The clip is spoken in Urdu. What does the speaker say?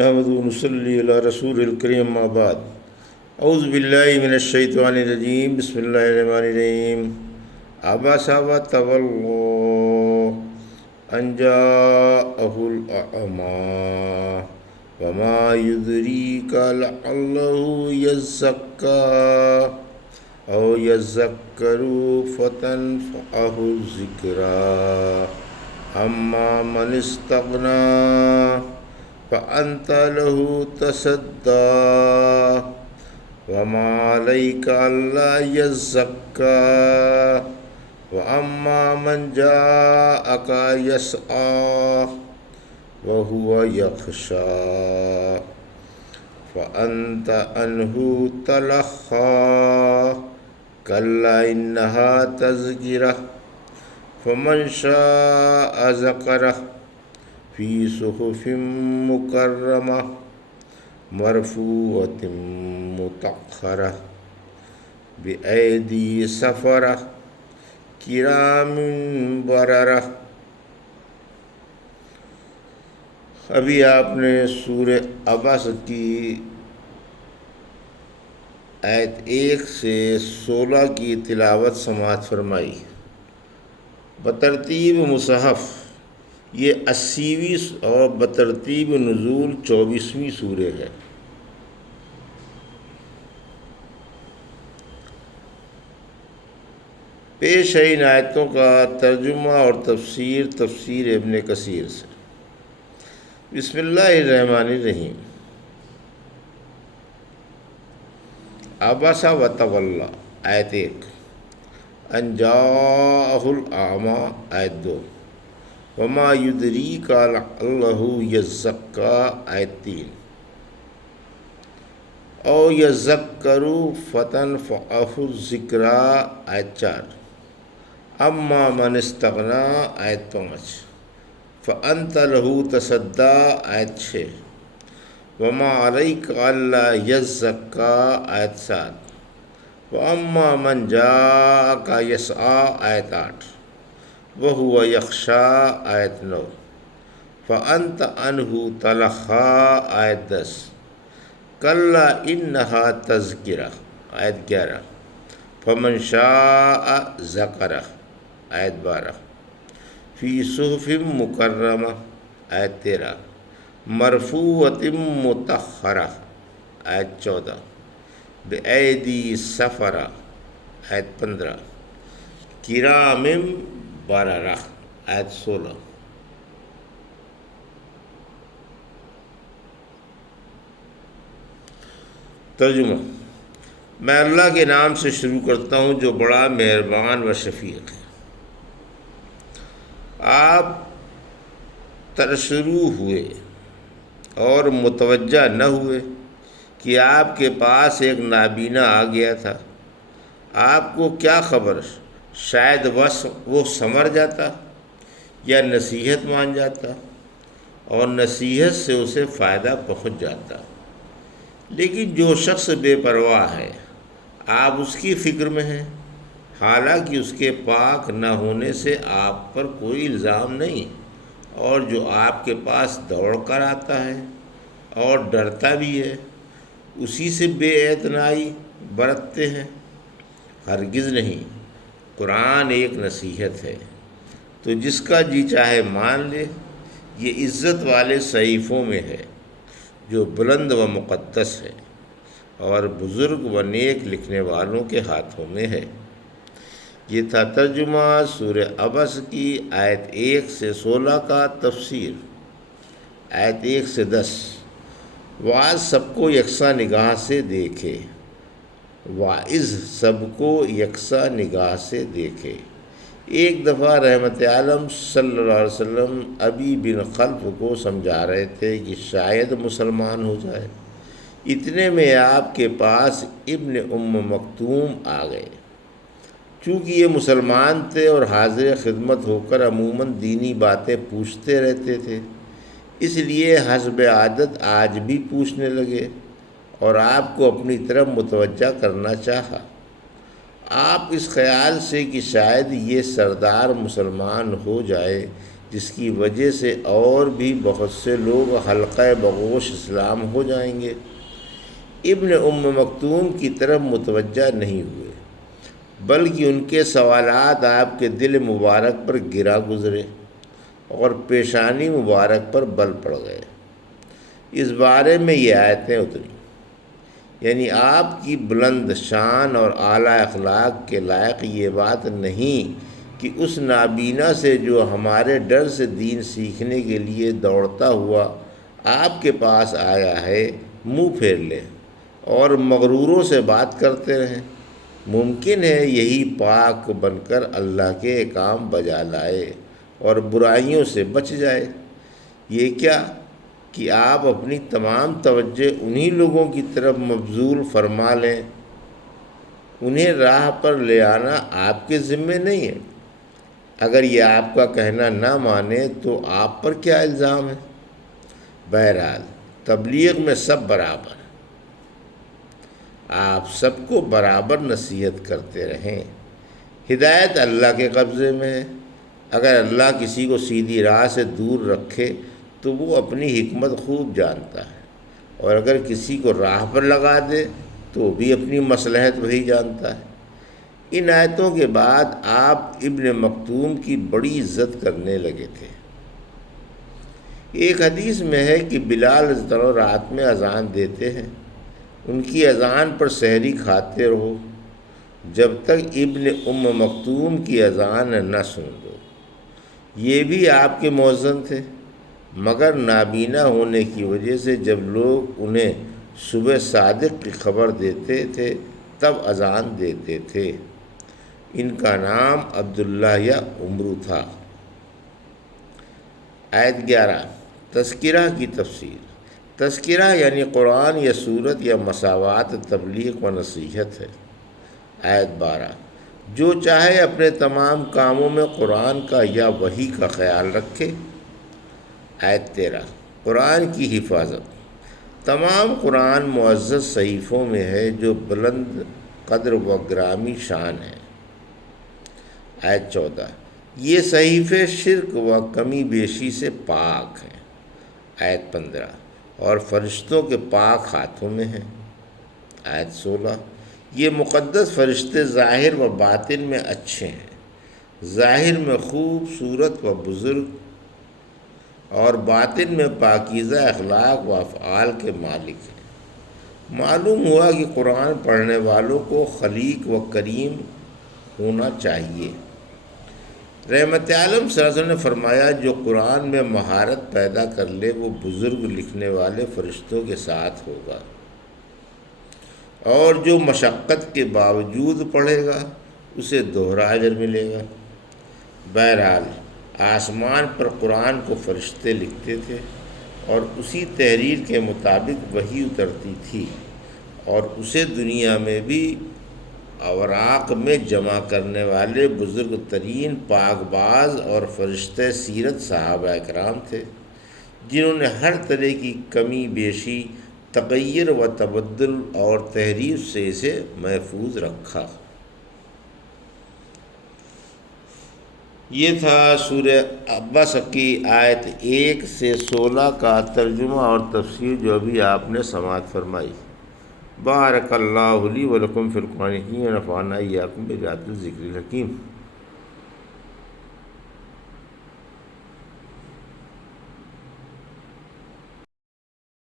نحمد ونصلی علی رسول الکریم اما بعد اعوذ باللہ من الشیطان الرجیم بسم اللہ الرحمن الرحیم عبس وتولی ان جاءہ الاعمی وما یدریک لعلہ یزکی او یذکر فتنفعہ الذکریٰ اما من استغنی فأنت له تصدى وما عليك ألا يزكى وأما من جاءك يسعى وهو يخشى فأنت عنه تلهى كلا إنها تذكرة فمن شاء ذكره فی صحف مکرمہ مرفوعۃ مطہرہ بأیدی سفرہ کرام بررہ۔ ابھی آپ نے سورہ عبس کی آیت 1 سے 16 کی تلاوت سماعت فرمائی۔ بترتیب مصحف یہ 80ویں اور بترتیب نزول 24ویں سورہ ہے۔ پیش ہے ان آیتوں کا ترجمہ اور تفسیر ابن کثیر سے۔ بسم اللہ الرحمن الرحیم۔ عبس وتولی آیت 1، ان جاءہ الاعمی آیت 2، وما یدریک لعلہ یزکی آیت 3، او یذکر فتنفعہ الذکریٰ آیت 4، اما من استغنی آیت 5، فانت لہ تصدی آیت 6، وما علیک الا یزکی آیت 7، واما من جاءک یسعی آیت 8، وَهُوَ يَخْشَىٰ آیت 9، فَأَنْتَ عَنْهُ تَلَهَّىٰ آیت 10، كَلَّا إِنَّهَا تَذْكِرَةٌ آیت 11، فَمَنْ شَاءَ ذَكَرَهُ آیت 12، فِي صُحُفٍ مُكَرَّمَةٍ آیت 13، مَرْفُوعَةٍ مُطَہَّرَةٍ آیت 14، بِأَیْدِی سَفَرَةٍ آیت 15، کِرَامٍ بررہ آیت 16۔ ترجمہ۔ میں اللہ کے نام سے شروع کرتا ہوں جو بڑا مہربان و شفیق ہے۔ آپ ترشروع ہوئے اور متوجہ نہ ہوئے کہ آپ کے پاس ایک نابینا آ گیا تھا۔ آپ کو کیا خبر، شاید وہ سنور جاتا یا نصیحت مان جاتا اور نصیحت سے اسے فائدہ پہنچ جاتا، لیکن جو شخص بے پرواہ ہے آپ اس کی فکر میں ہیں، حالانکہ اس کے پاک نہ ہونے سے آپ پر کوئی الزام نہیں، اور جو آپ کے پاس دوڑ کر آتا ہے اور ڈرتا بھی ہے اسی سے بے اعتنائی برتتے ہیں۔ ہرگز نہیں، قرآن ایک نصیحت ہے تو جس کا جی چاہے مان لے۔ یہ عزت والے صحیفوں میں ہے جو بلند و مقدس ہے، اور بزرگ و نیک لکھنے والوں کے ہاتھوں میں ہے۔ یہ تھا ترجمہ سورہ عبس کی آیت 1 سے 16 کا۔ تفسیر آیت 1 سے 10۔ واعظ سب کو یکساں نگاہ سے دیکھے، واعظ سب کو یکساں نگاہ سے دیکھے۔ ایک دفعہ رحمت عالم صلی اللہ علیہ وسلم ابی بن خلف کو سمجھا رہے تھے کہ شاید مسلمان ہو جائے، اتنے میں آپ کے پاس ابن مکتوم آ گئے۔ چونکہ یہ مسلمان تھے اور حاضر خدمت ہو کر عموماً دینی باتیں پوچھتے رہتے تھے، اس لیے حسب عادت آج بھی پوچھنے لگے اور آپ کو اپنی طرف متوجہ کرنا چاہا۔ آپ اس خیال سے کہ شاید یہ سردار مسلمان ہو جائے جس کی وجہ سے اور بھی بہت سے لوگ حلقہ بغوش اسلام ہو جائیں گے۔ ابن ام مکتوم کی طرف متوجہ نہیں ہوئے، بلکہ ان کے سوالات آپ کے دل مبارک پر گرا گزرے اور پیشانی مبارک پر بل پڑ گئے۔ اس بارے میں یہ آیتیں اتری، یعنی آپ کی بلند شان اور اعلیٰ اخلاق کے لائق یہ بات نہیں کہ اس نابینا سے جو ہمارے ڈر سے دین سیکھنے کے لیے دوڑتا ہوا آپ کے پاس آیا ہے منہ پھیر لیں اور مغروروں سے بات کرتے رہیں۔ ممکن ہے یہی پاک بن کر اللہ کے احکام بجا لائے اور برائیوں سے بچ جائے۔ یہ کیا کہ آپ اپنی تمام توجہ انہی لوگوں کی طرف مبذول فرما لیں۔ انہیں راہ پر لے آنا آپ کے ذمے نہیں ہے۔ اگر یہ آپ کا کہنا نہ مانے تو آپ پر کیا الزام ہے؟ بہرحال تبلیغ میں سب برابر ہیں، آپ سب کو برابر نصیحت کرتے رہیں۔ ہدایت اللہ کے قبضے میں ہے۔ اگر اللہ کسی کو سیدھی راہ سے دور رکھے تو وہ اپنی حکمت خوب جانتا ہے، اور اگر کسی کو راہ پر لگا دے تو بھی اپنی مصلحت وہی جانتا ہے۔ ان آیتوں کے بعد آپ ابن مکتوم کی بڑی عزت کرنے لگے تھے۔ ایک حدیث میں ہے کہ بلال رضی اللہ عنہ رات میں اذان دیتے ہیں، ان کی اذان پر سحری کھاتے رہو جب تک ابن ام مکتوم کی اذان نہ سن لو۔ یہ بھی آپ کے مؤذن تھے، مگر نابینا ہونے کی وجہ سے جب لوگ انہیں صبح صادق کی خبر دیتے تھے تب اذان دیتے تھے۔ ان کا نام عبداللہ یا عمرو تھا۔ آیت 11 تذکرہ کی تفسیر۔ تذکرہ یعنی قرآن یا سورت یا مساوات تبلیغ و نصیحت ہے۔ آیت 12 جو چاہے اپنے تمام کاموں میں قرآن کا یا وحی کا خیال رکھے۔ آیت 13 قرآن کی حفاظت۔ تمام قرآن معزز صحیفوں میں ہے جو بلند قدر و گرامی شان ہے۔ آیت 14 یہ صحیفے شرک و کمی بیشی سے پاک ہیں۔ آیت 15 اور فرشتوں کے پاک ہاتھوں میں ہیں۔ آیت 16 یہ مقدس فرشتے ظاہر و باطن میں اچھے ہیں، ظاہر میں خوبصورت و بزرگ اور باطن میں پاکیزہ اخلاق و افعال کے مالک ہیں۔ معلوم ہوا کہ قرآن پڑھنے والوں کو خلیق و کریم ہونا چاہیے۔ رحمت عالم صلی اللہ علیہ وسلم نے فرمایا جو قرآن میں مہارت پیدا کر لے وہ بزرگ لکھنے والے فرشتوں کے ساتھ ہوگا، اور جو مشقت کے باوجود پڑھے گا اسے دوہرا اجر ملے گا۔ بہرحال آسمان پر قرآن کو فرشتے لکھتے تھے اور اسی تحریر کے مطابق وحی اترتی تھی، اور اسے دنیا میں بھی اوراق میں جمع کرنے والے بزرگ ترین پاک باز اور فرشتے سیرت صحابہ اکرام تھے، جنہوں نے ہر طرح کی کمی بیشی، تغیر و تبدل اور تحریف سے اسے محفوظ رکھا۔ یہ تھا سورہ عبس کی آیت 1 سے 16 کا ترجمہ اور تفسیر جو ابھی آپ نے سماعت فرمائی۔ بارک اللہ لی و لکم فی القرآن الحکیم ونفعنا وإیاکم بآیات الذکر الحکیم۔